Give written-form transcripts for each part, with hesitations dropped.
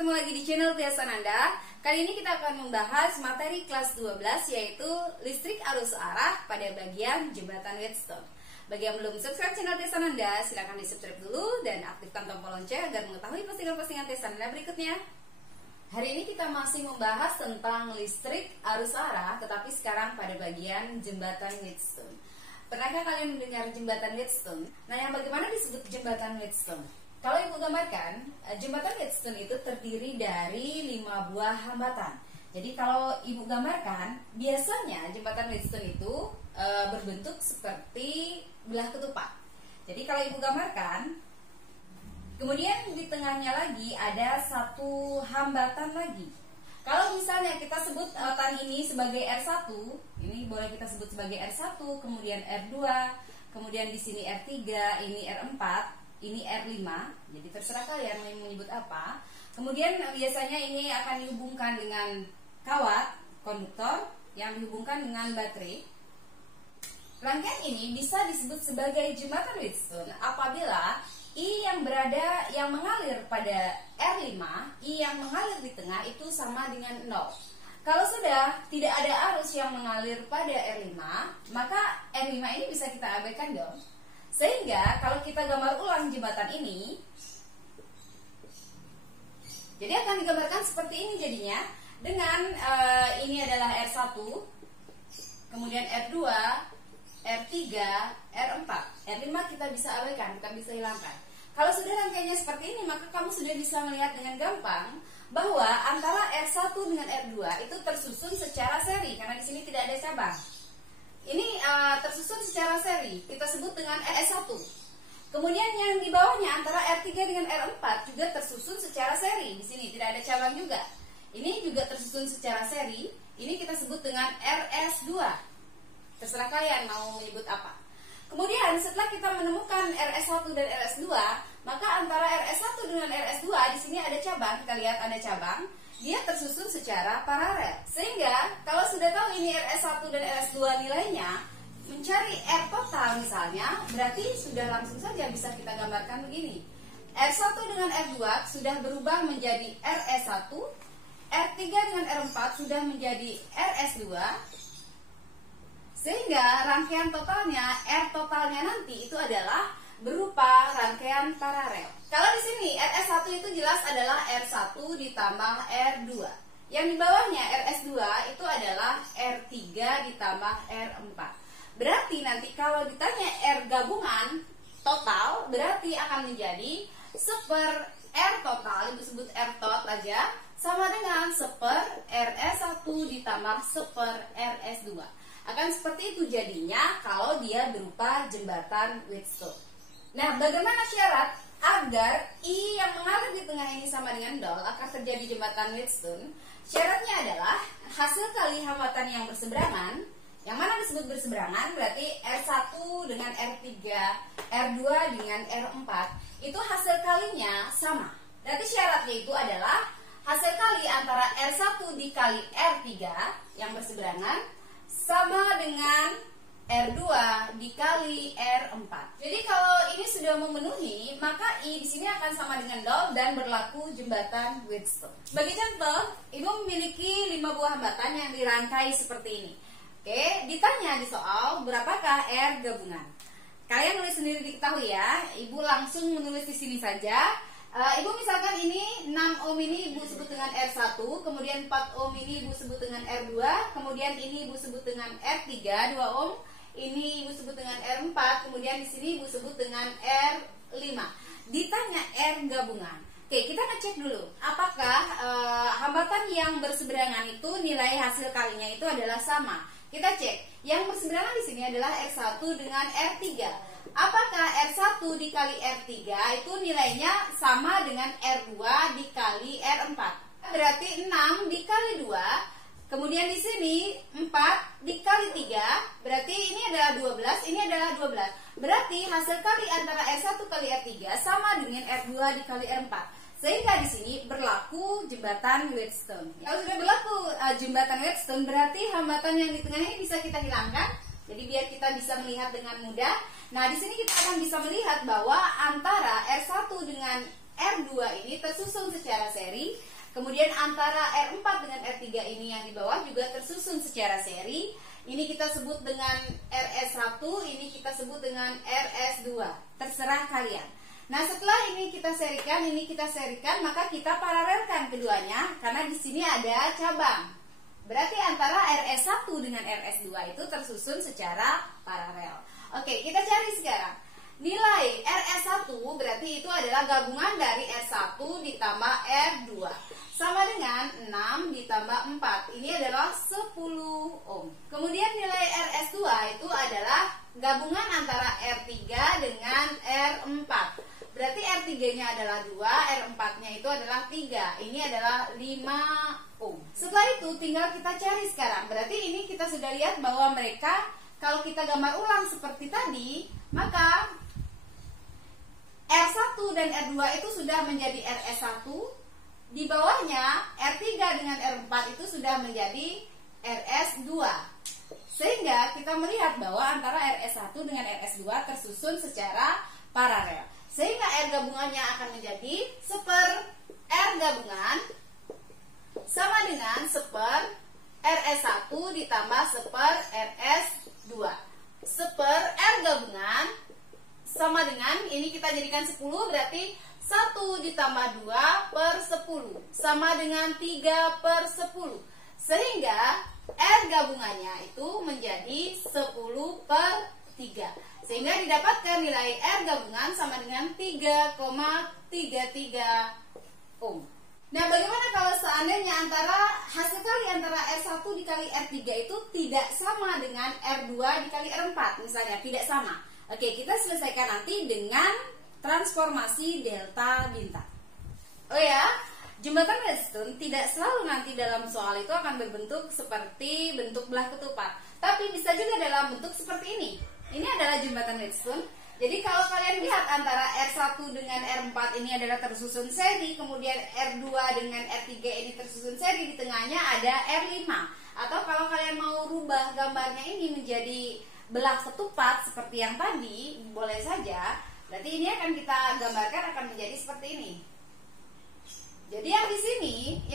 ketemu lagi di channel Tia Sananda. Kali ini kita akan membahas materi kelas 12 yaitu listrik arus arah pada bagian jembatan Wheatstone. Bagi yang belum subscribe channel Tia Sananda, silahkan di subscribe dulu dan aktifkan tombol lonceng agar mengetahui postingan-postingan Tia Sananda berikutnya. Hari ini kita masih membahas tentang listrik arus arah, tetapi sekarang pada bagian jembatan Wheatstone. Pernahkah kalian mendengar jembatan Wheatstone? Nah, yang bagaimana disebut jembatan Wheatstone? Kalau Ibu gambarkan, jembatan Wheatstone itu terdiri dari 5 buah hambatan. Jadi kalau Ibu gambarkan, biasanya jembatan Wheatstone itu berbentuk seperti belah ketupat. Jadi kalau Ibu gambarkan, kemudian di tengahnya lagi ada satu hambatan lagi. Kalau misalnya kita sebut tan ini sebagai R1, ini boleh kita sebut sebagai R1, kemudian R2, kemudian di sini R3, ini R4, ini R5, jadi terserah kalian mau menyebut apa. Kemudian biasanya ini akan dihubungkan dengan kawat, konduktor, yang dihubungkan dengan baterai. Rangkaian ini bisa disebut sebagai jembatan Wheatstone apabila I yang mengalir pada R5, I yang mengalir di tengah itu sama dengan 0. Kalau sudah tidak ada arus yang mengalir pada R5, maka R5 ini bisa kita abaikan dong. Sehingga kalau kita gambar ulang jembatan ini, jadi akan digambarkan seperti ini jadinya. Dengan ini adalah R1, kemudian R2, R3, R4. R5 kita bisa abaikan, bukan bisa hilangkan. Kalau sudah rangkaiannya seperti ini, maka kamu sudah bisa melihat dengan gampang bahwa antara R1 dengan R2 itu tersusun secara seri, karena di sini tidak ada cabang. Ini tersusun secara seri, kita sebut dengan RS1. Kemudian yang di bawahnya antara R3 dengan R4 juga tersusun secara seri. Di sini tidak ada cabang juga. Ini juga tersusun secara seri. Ini kita sebut dengan RS2. Terserah kalian mau menyebut apa. Kemudian setelah kita menemukan RS1 dan RS2, maka antara RS1 dengan RS2 di sini ada cabang. Kita lihat ada cabang. Dia tersusun secara paralel. Sehingga kalau sudah tahu ini RS1 dan RS2 nilainya, mencari R total misalnya, berarti sudah langsung saja bisa kita gambarkan begini. R1 dengan R2 sudah berubah menjadi RS1, R3 dengan R4 sudah menjadi RS2, sehingga rangkaian totalnya, R totalnya nanti itu adalah berupa rangkaian paralel. Kalau di sini RS1 itu jelas adalah R1 ditambah R2. Yang di bawahnya RS2 itu adalah R3 ditambah R4. Berarti nanti kalau ditanya R gabungan total, berarti akan menjadi seper R total, disebut R tot aja, sama dengan seper RS1 ditambah seper RS2. Akan seperti itu jadinya kalau dia berupa jembatan Wheatstone. Nah, bagaimana syarat agar I yang mengalir di tengah ini sama dengan 0 akan terjadi jembatan Wheatstone? Syaratnya adalah hasil kali hambatan yang berseberangan. Yang mana disebut berseberangan berarti R1 dengan R3, R2 dengan R4 itu hasil kalinya sama. Berarti syaratnya itu adalah hasil kali antara R1 dikali R3 yang berseberangan sama dengan R2 dikali R4. Jadi kalau ini sudah memenuhi, maka I di sini akan sama dengan 0 dan berlaku jembatan Wheatstone. Sebagai contoh, Ibu memiliki 5 buah hambatan yang dirangkai seperti ini. Oke, ditanya di soal berapakah R gabungan. Kalian nulis sendiri diketahui ya. Ibu langsung menulis di sini saja. Ibu misalkan ini 6 ohm ini Ibu sebut dengan R1, kemudian 4 ohm ini Ibu sebut dengan R2, kemudian ini Ibu sebut dengan R3 2 ohm. Ini Ibu sebut dengan R4, kemudian di sini Ibu sebut dengan R5. Ditanya R gabungan. Oke, kita ngecek dulu. Apakah hambatan yang berseberangan itu nilai hasil kalinya itu adalah sama? Kita cek. Yang berseberangan di sini adalah R1 dengan R3. Apakah R1 dikali R3 itu nilainya sama dengan R2 dikali R4? Berarti 6 dikali 2. Kemudian di sini 4 dikali 3, berarti ini adalah 12, ini adalah 12. Berarti hasil kali antara R1 kali R3 sama dengan R2 dikali R4. Sehingga di sini berlaku jembatan Wheatstone. Kalau sudah berlaku jembatan Wheatstone, berarti hambatan yang di tengah ini bisa kita hilangkan. Jadi biar kita bisa melihat dengan mudah. Nah, di sini kita akan bisa melihat bahwa antara R1 dengan R2 ini tersusun secara seri. Kemudian antara R4 dengan R3 ini yang di bawah juga tersusun secara seri. Ini kita sebut dengan RS1, ini kita sebut dengan RS2. Terserah kalian. Nah, setelah ini kita serikan, maka kita paralelkan keduanya karena di sini ada cabang. Berarti antara RS1 dengan RS2 itu tersusun secara paralel. Oke, kita cari sekarang. Nilai RS1 berarti itu adalah gabungan dari R1 ditambah R2. Sama dengan 6 ditambah 4. Ini adalah 10 ohm. Kemudian nilai RS2 itu adalah gabungan antara R3 dengan R4. Berarti R3-nya adalah 2, R4-nya itu adalah 3. Ini adalah 5 ohm. Setelah itu tinggal kita cari sekarang. Berarti ini kita sudah lihat bahwa mereka kalau kita gambar ulang seperti tadi, maka R1 dan R2 itu sudah menjadi RS1. Di bawahnya R3 dengan R4 itu sudah menjadi RS2. Sehingga kita melihat bahwa antara RS1 dengan RS2 tersusun secara paralel. Sehingga R gabungannya akan menjadi seper R gabungan sama dengan seper RS1 ditambah seper RS2. Seper R gabungan sama dengan, ini kita jadikan 10, berarti 1 ditambah 2 per 10 sama dengan 3 per 10. Sehingga R gabungannya itu menjadi 10 per 3. Sehingga didapatkan nilai R gabungan sama dengan 3,33 ohm. Nah, bagaimana kalau seandainya hasil kali antara R1 dikali R3 itu tidak sama dengan R2 dikali R4 misalnya, tidak sama. Oke, kita selesaikan nanti dengan transformasi delta bintang. Oh ya, jembatan Wheatstone tidak selalu nanti dalam soal itu akan berbentuk seperti bentuk belah ketupat, tapi bisa juga dalam bentuk seperti ini. Ini adalah jembatan Wheatstone. Jadi kalau kalian lihat antara R1 dengan R4 ini adalah tersusun seri, kemudian R2 dengan R3 ini tersusun seri, di tengahnya ada R5. Atau kalau kalian mau rubah gambarnya ini menjadi belah ketupat seperti yang tadi, boleh saja. Berarti ini akan kita gambarkan akan menjadi seperti ini. Jadi yang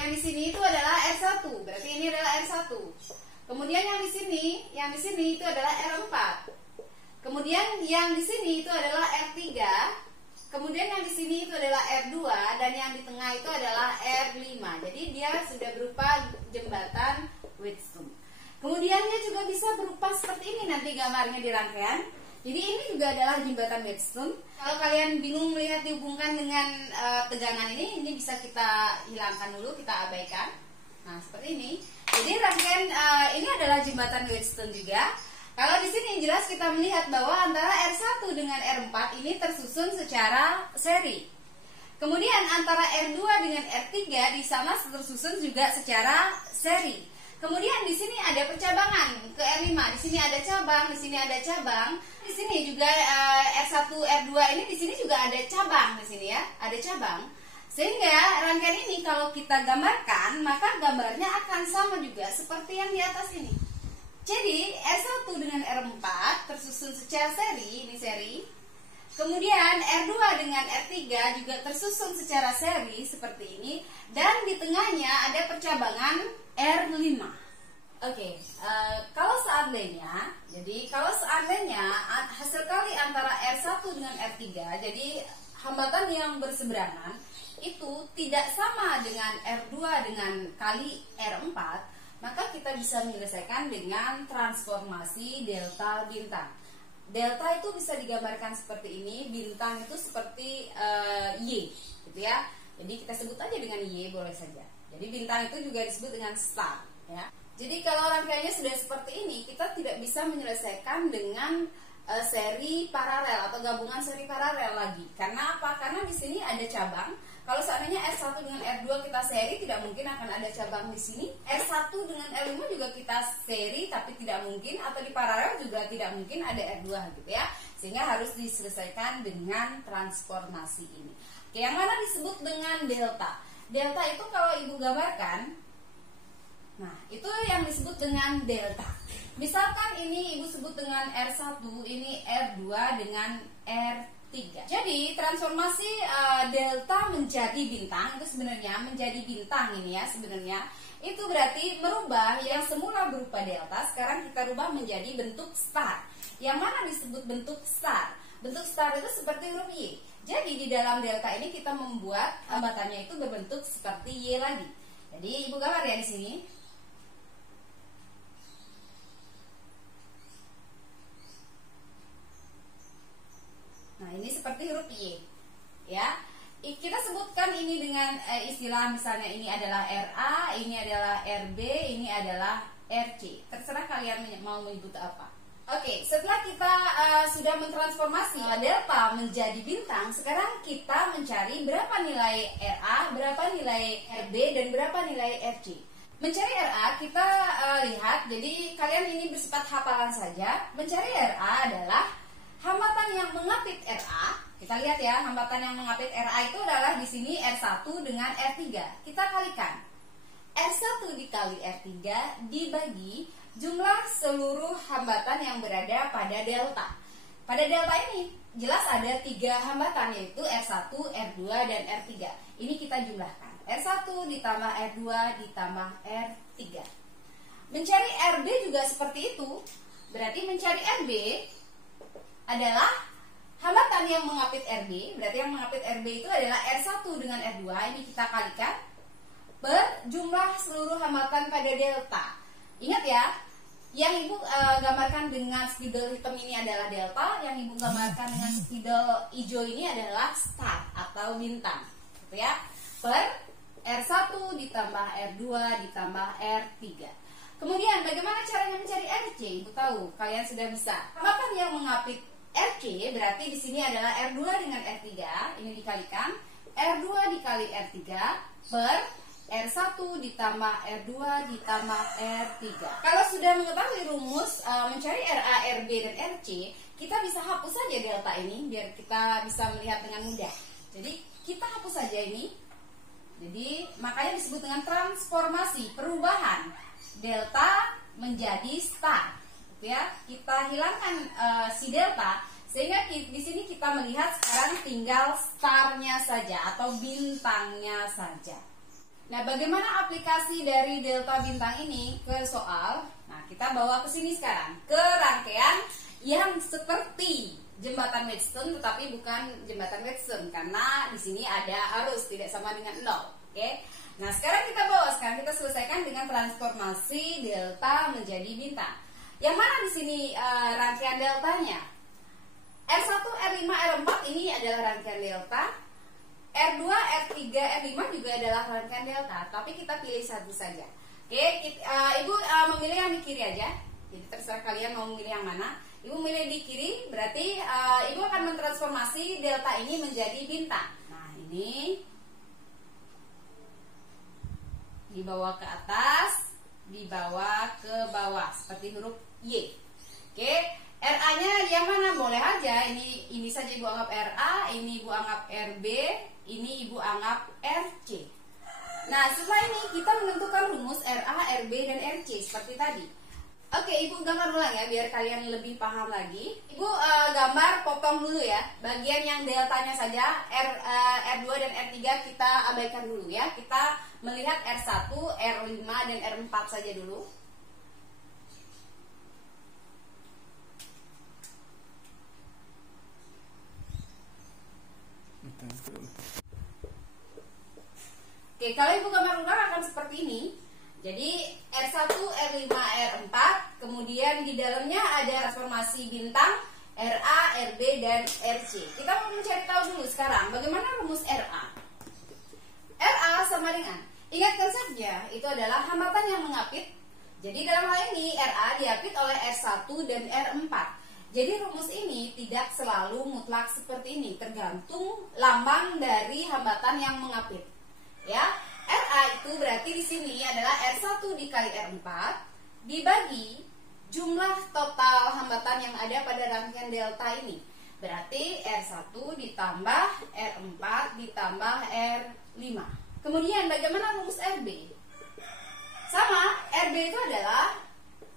di sini itu adalah R1. Berarti ini adalah R1. Kemudian yang di sini itu adalah R4. Kemudian yang di sini itu adalah R3. Kemudian yang di sini itu adalah R2 dan yang di tengah itu adalah R5. Jadi dia sudah berupa jembatan Wheatstone. Kemudian dia juga bisa berupa seperti ini nanti gambarnya di rangkaian. Jadi ini juga adalah jembatan Wheatstone. Kalau kalian bingung melihat dihubungkan dengan tegangan ini bisa kita hilangkan dulu, kita abaikan. Nah, seperti ini. Jadi rangkaian ini adalah jembatan Wheatstone juga. Kalau di sini jelas kita melihat bahwa antara R1 dengan R4 ini tersusun secara seri. Kemudian antara R2 dengan R3 di sana tersusun juga secara seri. Kemudian di sini ada percabangan ke R5. Di sini ada cabang, di sini ada cabang. Di sini juga R1, R2 ini di sini juga ada cabang di sini ya, ada cabang. Sehingga rangkaian ini kalau kita gambarkan, maka gambarnya akan sama juga seperti yang di atas ini. Jadi R1 dengan R4 tersusun secara seri, ini seri. Kemudian R2 dengan R3 juga tersusun secara seri seperti ini. Dan di tengahnya ada percabangan R5. Oke, kalau seandainya hasil kali antara R1 dengan R3, jadi hambatan yang berseberangan itu tidak sama dengan R2 dengan kali R4, maka kita bisa menyelesaikan dengan transformasi delta bintang. Delta itu bisa digambarkan seperti ini, bintang itu seperti Y, gitu ya. Jadi kita sebut aja dengan Y, boleh saja. Jadi bintang itu juga disebut dengan star, ya. Jadi kalau rangkaiannya sudah seperti ini, kita tidak bisa menyelesaikan dengan seri paralel atau gabungan seri paralel lagi. Karena apa? Karena di sini ada cabang. Kalau seandainya R1 dengan R2 kita seri, tidak mungkin akan ada cabang di sini. R1 dengan R5 juga kita seri, tapi tidak mungkin, atau di paralel juga tidak mungkin ada R2 gitu ya. Sehingga harus diselesaikan dengan transformasi ini. Oke, yang mana disebut dengan delta. Delta itu kalau ibu gambarkan, nah itu yang disebut dengan delta. Misalkan ini ibu sebut dengan R1, ini R2 dengan R3. 3. Jadi transformasi delta menjadi bintang itu sebenarnya menjadi bintang ini ya sebenarnya. Itu berarti merubah yang semula berupa delta sekarang kita rubah menjadi bentuk star. Yang mana disebut bentuk star? Bentuk star itu seperti huruf Y. Jadi di dalam delta ini kita membuat hambatannya itu berbentuk seperti Y lagi. Jadi Ibu gambar ya di sini. Nah, ini seperti huruf Y. Ya. Kita sebutkan ini dengan istilah misalnya ini adalah RA, ini adalah RB, ini adalah RC. Terserah kalian mau menyebut apa. Oke, setelah kita sudah mentransformasi delta menjadi bintang, sekarang kita mencari berapa nilai RA, berapa nilai RB, dan berapa nilai RC. Mencari RA kita lihat, jadi kalian ini bersifat hafalan saja. Mencari RA adalah hambatan yang mengapit RA. Kita lihat ya, hambatan yang mengapit RA itu adalah di sini R1 dengan R3. Kita kalikan. R1 dikali R3 dibagi jumlah seluruh hambatan yang berada pada delta. Pada delta ini jelas ada 3 hambatan yaitu R1, R2, dan R3. Ini kita jumlahkan. R1 ditambah R2 ditambah R3. Mencari RB juga seperti itu. Berarti mencari RB adalah hambatan yang mengapit RB. Berarti yang mengapit RB itu adalah R1 dengan R2. Ini kita kalikan per jumlah seluruh hambatan pada delta. Ingat ya, yang Ibu gambarkan dengan spidol hitam ini adalah delta, yang Ibu gambarkan dengan spidol hijau ini adalah star atau bintang. Gitu ya. Per R1 ditambah R2 ditambah R3. Kemudian bagaimana caranya mencari RC? Ibu tahu, kalian sudah bisa. Hambatan yang mengapit RC berarti di sini adalah R2 dengan R3. Ini dikalikan R2 dikali R3 per R1 ditambah R2 ditambah R3. Kalau sudah mengetahui rumus mencari RA, RB, dan RC, kita bisa hapus saja delta ini biar kita bisa melihat dengan mudah. Jadi kita hapus saja ini. Jadi makanya disebut dengan transformasi, perubahan delta menjadi star. Gitu ya. Kita hilangkan si delta sehingga di sini kita melihat sekarang tinggal starnya saja atau bintangnya saja. Nah, bagaimana aplikasi dari delta bintang ini ke soal? Nah, kita bawa ke sini sekarang, ke rangkaian yang seperti jembatan Wheatstone, tetapi bukan jembatan Wheatstone karena di sini ada arus tidak sama dengan 0. Oke. Nah, sekarang kita selesaikan dengan transformasi delta menjadi bintang. Yang mana di sini rangkaian deltanya? R1, R5, R4 ini adalah rangkaian delta. R2, R3, R5 juga adalah rangkaian delta, tapi kita pilih satu saja. Oke, Ibu memilih yang di kiri aja. Jadi terserah kalian mau memilih yang mana. Ibu milih di kiri, berarti Ibu akan mentransformasi delta ini menjadi bintang. Nah, ini dibawa ke atas, dibawa ke bawah seperti huruf Y. Oke, RA-nya yang mana? Boleh aja. Ini saja Ibu anggap RA, ini Ibu anggap RB, ini Ibu anggap RC. Nah, setelah ini kita menentukan rumus RA, RB, dan RC seperti tadi. Oke, Ibu gambar ulang ya biar kalian lebih paham lagi. Ibu gambar potong dulu ya. Bagian yang deltanya saja R2 dan R3 kita abaikan dulu ya. Kita melihat R1, R5, dan R4 saja dulu. Oke, kalau Ibu gambar ulang akan seperti ini. Jadi R1, R5, R4, kemudian di dalamnya ada transformasi bintang RA, RB, dan RC. Kita mau mencari tahu dulu sekarang bagaimana rumus RA. RA sama dengan, ingat konsepnya, itu adalah hambatan yang mengapit. Jadi dalam hal ini RA diapit oleh R1 dan R4. Jadi rumus ini tidak selalu mutlak seperti ini, tergantung lambang dari hambatan yang mengapit. Ya, RA itu berarti di sini adalah R1 dikali R4 dibagi jumlah total hambatan yang ada pada rangkaian delta ini. Berarti R1 ditambah R4 ditambah R5. Kemudian bagaimana rumus RB? Sama, RB itu adalah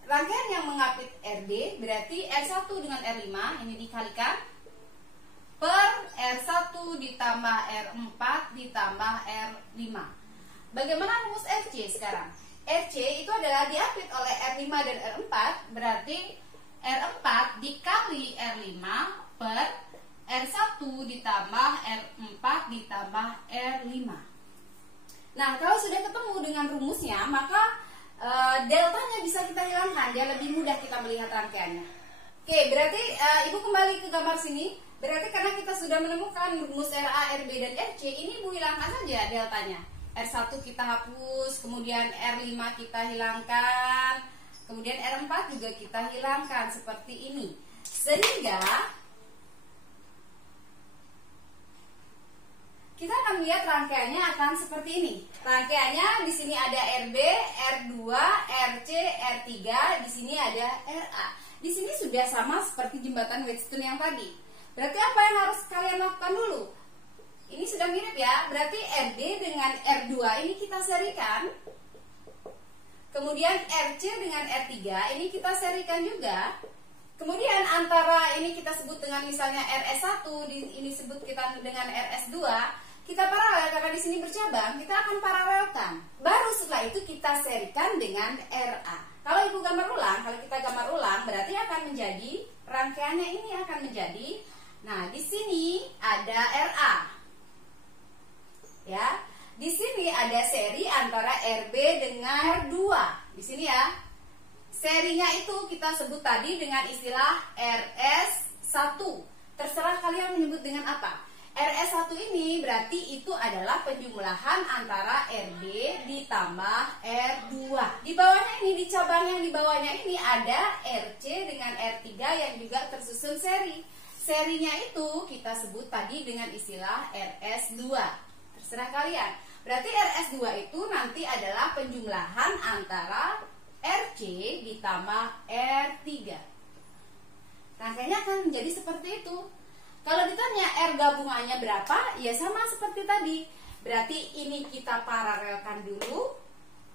rangkaian yang mengapit RB, berarti R1 dengan R5 ini dikalikan per R1 ditambah R4 ditambah R5. Bagaimana rumus RC sekarang? RC itu adalah diapit oleh R5 dan R4, berarti R4 dikali R5 per R1 ditambah R4 ditambah R5. Nah, kalau sudah ketemu dengan rumusnya, maka deltanya bisa kita hilangkan, dia lebih mudah kita melihat rangkaiannya. Oke, berarti Ibu kembali ke gambar sini. Berarti karena kita sudah menemukan rumus RA, RB, dan RC, ini Ibu hilangkan saja deltanya. R1 kita hapus, kemudian R5 kita hilangkan, kemudian R4 juga kita hilangkan seperti ini. Sehingga kita akan lihat rangkaiannya akan seperti ini. Rangkaiannya di sini ada RB, R2, RC, R3, di sini ada RA. Di sini sudah sama seperti jembatan Wheatstone yang tadi. Berarti apa yang harus kalian lakukan dulu? Ini sudah mirip ya, berarti RB dengan R2 ini kita serikan. Kemudian RC dengan R3 ini kita serikan juga. Kemudian antara ini kita sebut dengan misalnya RS1, ini sebut kita dengan RS2, kita paralel karena di sini bercabang, kita akan paralelkan. Baru setelah itu kita serikan dengan RA. Kalau Ibu gambar ulang, kalau kita gambar ulang berarti akan menjadi rangkaiannya ini akan menjadi, nah di sini ada RA. Ya, di sini ada seri antara RB dengan R2. Di sini ya, serinya itu kita sebut tadi dengan istilah RS1. Terserah kalian menyebut dengan apa. RS1 ini berarti itu adalah penjumlahan antara RB ditambah R2. Di bawahnya ini, di cabang yang di bawahnya ini ada RC dengan R3 yang juga tersusun seri. Serinya itu kita sebut tadi dengan istilah RS2. Terserah kalian. Berarti RS2 itu nanti adalah penjumlahan antara RC ditambah R3. Rangkaiannya akan menjadi seperti itu. Kalau ditanya R gabungannya berapa, ya sama seperti tadi. Berarti ini kita paralelkan dulu.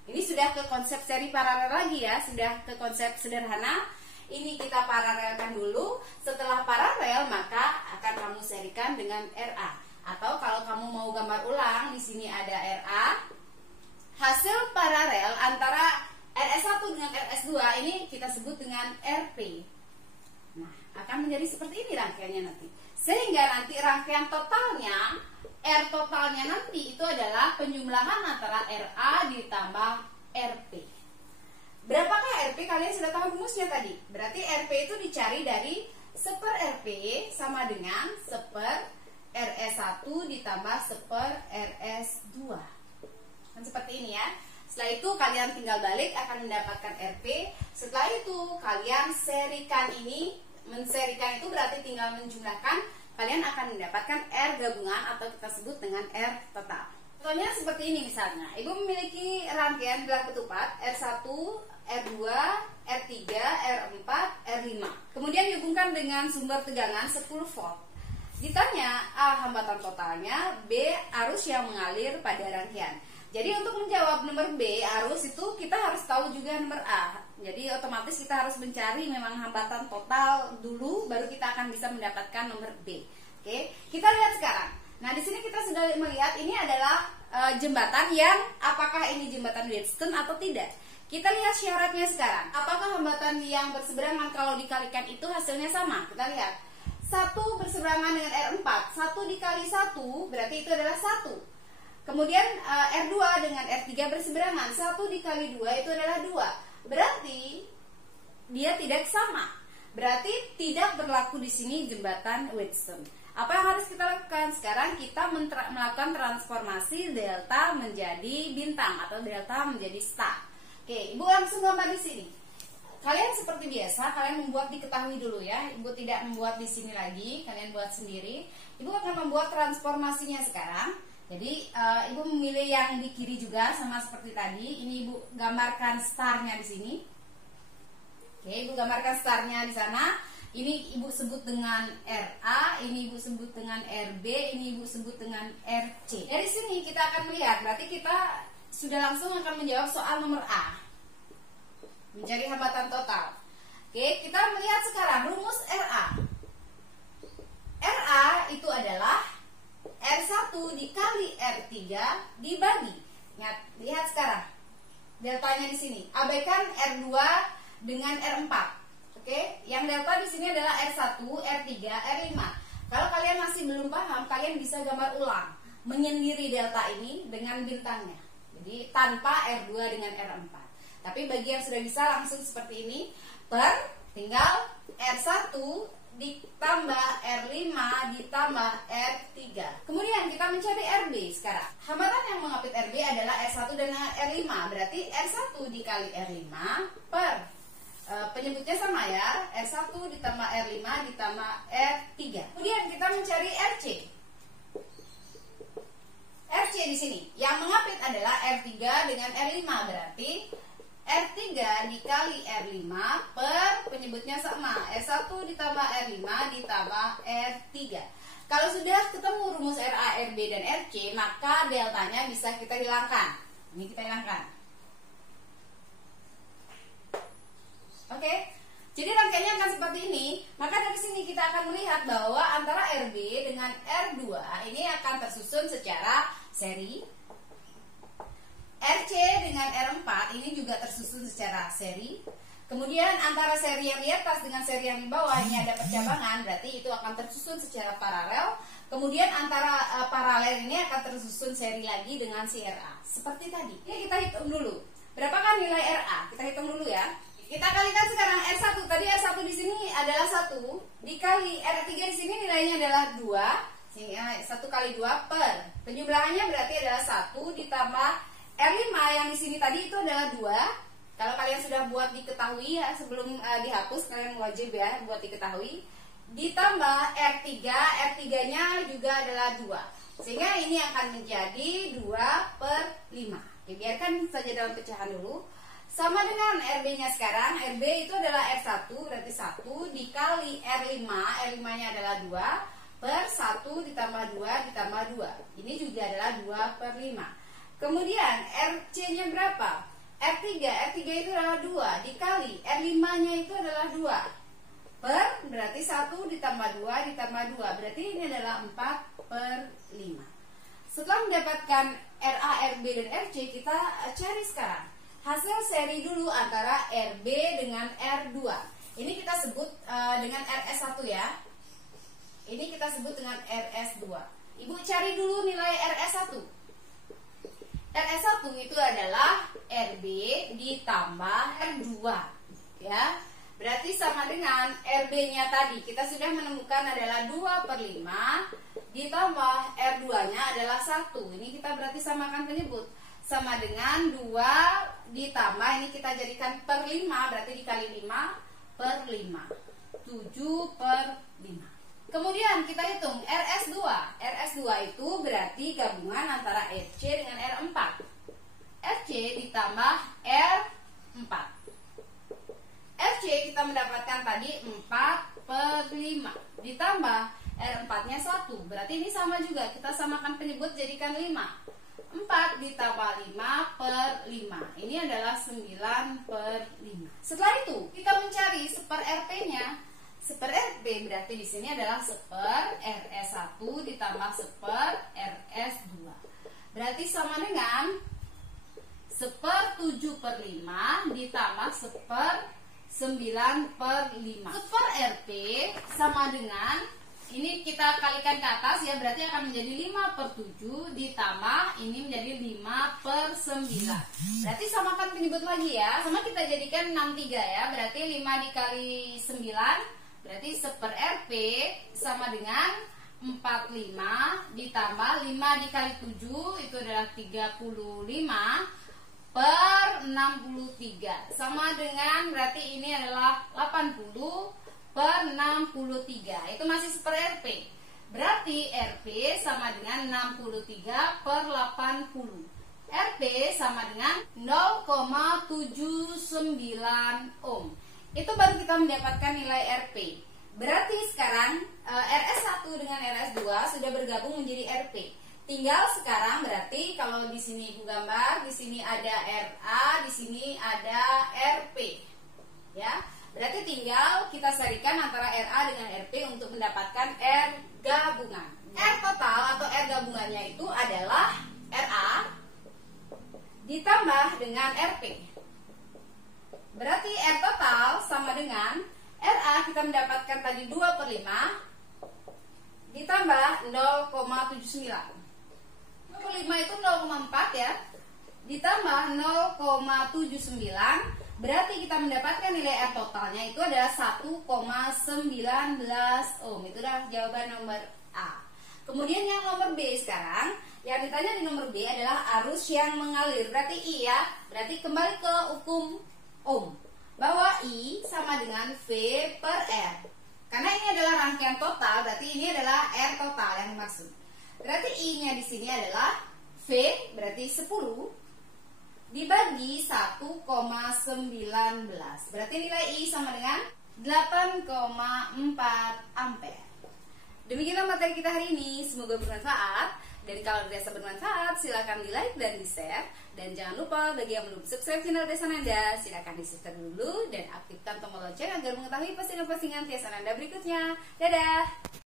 Ini sudah ke konsep seri paralel lagi ya, sudah ke konsep sederhana. Ini kita paralelkan dulu. Setelah paralel maka akan kamu serikan dengan RA. Atau kalau kamu mau gambar ulang, di sini ada RA. Hasil paralel antara RS1 dengan RS2 ini kita sebut dengan RP. Nah, akan menjadi seperti ini rangkaiannya nanti. Sehingga nanti rangkaian totalnya, R totalnya nanti itu adalah penjumlahan antara RA ditambah RP. Berapakah RP? Kalian sudah tahu rumusnya tadi. Berarti RP itu dicari dari seper RP sama dengan seper RS1 ditambah seper RS2. Kan seperti ini ya. Setelah itu kalian tinggal balik akan mendapatkan RP. Setelah itu kalian serikan ini. Menserikan itu berarti tinggal menjumlahkan. Kalian akan mendapatkan R gabungan atau kita sebut dengan R total. Contohnya seperti ini misalnya. Ibu memiliki rangkaian gelang ketupat R1, R2, R3, R4, R5. Kemudian dihubungkan dengan sumber tegangan 10 volt. Ditanya A hambatan totalnya, B arus yang mengalir pada rangkaian. Jadi untuk menjawab nomor B arus itu kita harus tahu juga nomor A. Jadi otomatis kita harus mencari memang hambatan total dulu, baru kita akan bisa mendapatkan nomor B. Oke, kita lihat sekarang. Nah di sini kita sudah melihat ini adalah jembatan yang apakah ini jembatan Wheatstone atau tidak. Kita lihat syaratnya sekarang. Apakah hambatan yang berseberangan kalau dikalikan itu hasilnya sama? Kita lihat. 1 berseberangan dengan R4, 1 dikali 1 berarti itu adalah 1. Kemudian R2 dengan R3 berseberangan, 1 dikali 2 itu adalah 2. Berarti dia tidak sama. Berarti tidak berlaku di sini jembatan Wheatstone. Apa yang harus kita lakukan? Sekarang kita melakukan transformasi delta menjadi bintang atau delta menjadi star. Oke, Ibu langsung gambar di sini. Kalian seperti biasa, kalian membuat diketahui dulu ya. Ibu tidak membuat di sini lagi, kalian buat sendiri. Ibu akan membuat transformasinya sekarang. Jadi Ibu memilih yang di kiri juga sama seperti tadi. Ini Ibu gambarkan starnya di sini. Oke, Ibu gambarkan starnya di sana. Ini Ibu sebut dengan RA, ini Ibu sebut dengan RB, ini Ibu sebut dengan RC. Dari sini kita akan melihat, berarti kita sudah langsung akan menjawab soal nomor A. Mencari hambatan total. Oke, kita melihat sekarang rumus RA. RA itu adalah R1 dikali R3 dibagi. Lihat sekarang deltanya di sini. Abaikan R2 dengan R4. Oke, yang delta di sini adalah R1, R3, R5. Kalau kalian masih belum paham, kalian bisa gambar ulang menyendiri delta ini dengan bintangnya. Jadi tanpa R2 dengan R4. Tapi bagi yang sudah bisa langsung seperti ini, per tinggal R1 ditambah R5 ditambah R3. Kemudian kita mencari RB sekarang. Hambatan yang mengapit RB adalah R1 dan R5. Berarti R1 dikali R5 per penyebutnya sama ya, R1 ditambah R5 ditambah R3. Kemudian kita mencari RC. RC di sini yang mengapit adalah R3 dengan R5, berarti R3 dikali R5 per penyebutnya sama, R1 ditambah R5 ditambah R3. Kalau sudah ketemu rumus RA, RB, dan RC, maka deltanya bisa kita hilangkan. Ini kita hilangkan. Oke, jadi rangkaiannya akan seperti ini. Maka dari sini kita akan melihat bahwa antara RB dengan R2 ini akan tersusun secara seri. RC dengan R4 ini juga tersusun secara seri. Kemudian antara seri yang di atas dengan seri yang di bawah ini ada percabangan, berarti itu akan tersusun secara paralel. Kemudian antara paralel ini akan tersusun seri lagi dengan si RA. Seperti tadi. Ini kita hitung dulu. Berapakah nilai RA? Kita hitung dulu ya. Kita kalikan sekarang R1. Tadi R1 di sini adalah 1 dikali R3 di sini nilainya adalah 2. Sehingga 1 kali 2 per penjumlahannya berarti adalah 1 ditambah R5 yang di sini tadi itu adalah 2. Kalau kalian sudah buat diketahui ya, sebelum dihapus kalian wajib ya buat diketahui. Ditambah R3, R3-nya juga adalah 2. Sehingga ini akan menjadi 2 per 5. Oke, biarkan saja dalam pecahan dulu. Sama dengan RB-nya sekarang, RB itu adalah R1, berarti 1 dikali R5, R5-nya adalah 2, per 1 ditambah 2 ditambah 2. Ini juga adalah 2 per 5. Kemudian RC-nya berapa? R3, R3 itu adalah 2 dikali R5-nya itu adalah 2 per, berarti 1 ditambah 2 ditambah 2, berarti ini adalah 4 per 5. Setelah mendapatkan RA, RB, dan RC, kita cari sekarang hasil seri dulu antara RB dengan R2. Ini kita sebut dengan RS1 ya. Ini kita sebut dengan RS2. Ibu cari dulu nilai RS1. RS1 itu adalah RB ditambah R2 ya. Berarti sama dengan RB-nya tadi kita sudah menemukan adalah 2 per 5 ditambah R2-nya adalah 1. Ini kita berarti samakan penyebut. Sama dengan 2 ditambah, ini kita jadikan per 5, berarti dikali 5 per 5, 7 per 5. Kemudian kita hitung RS2. RS2 itu berarti gabungan antara RC dengan R4. RC ditambah R4. RC kita mendapatkan tadi 4 per 5 ditambah R4-nya 1. Berarti ini sama juga, kita samakan penyebut jadikan 5. 4 ditambah 5 per 5. Ini adalah 9 per 5. Setelah itu kita mencari seper RP-nya. Seper RP berarti di sini adalah seper RS1 ditambah seper RS2. Berarti sama dengan seper 7 per 5 ditambah seper 9 per 5. Seper RP sama dengan, ini kita kalikan ke atas ya, berarti akan menjadi 5 per 7 ditambah ini menjadi 5 per 9. Berarti samakan penyebut lagi ya. Sama kita jadikan 63 ya. Berarti 5 dikali 9 berarti seper RP sama dengan 45 ditambah 5 dikali 7 itu adalah 35 per 63. Sama dengan berarti ini adalah 80 per 63. Itu masih seper RP. Berarti RP sama dengan 63 per 80. RP sama dengan 0,79 ohm. Itu baru kita mendapatkan nilai RP. Berarti sekarang RS1 dengan RS2 sudah bergabung menjadi RP. Tinggal sekarang berarti kalau di sini Ibu gambar, di sini ada RA, di sini ada RP. Ya. Berarti tinggal kita sarikan antara RA dengan RP untuk mendapatkan R gabungan. R total atau R gabungannya itu adalah RA ditambah dengan RP. Berarti R total sama dengan RA kita mendapatkan tadi 2/5 ditambah 0,79. 0,5 itu 0,4 ya. Ditambah 0,79 berarti kita mendapatkan nilai R totalnya itu adalah 1,19 ohm. Itu adalah jawaban nomor A. Kemudian yang nomor B sekarang, yang ditanya di nomor B adalah arus yang mengalir. Berarti I ya. Berarti kembali ke hukum ohm, bahwa I sama dengan V per R. Karena ini adalah rangkaian total, berarti ini adalah R total yang dimaksud. Berarti I-nya di sini adalah V, berarti 10 dibagi 1,19. Berarti nilai I sama dengan 8,4 ampere. Demikianlah materi kita hari ini, semoga bermanfaat. Dan kalau dirasa bermanfaat, silakan di like dan di share. Dan jangan lupa bagi yang belum subscribe channel Desananda, silakan di subscribe dulu dan aktifkan tombol lonceng agar mengetahui postingan-postingan Desananda berikutnya. Dadah!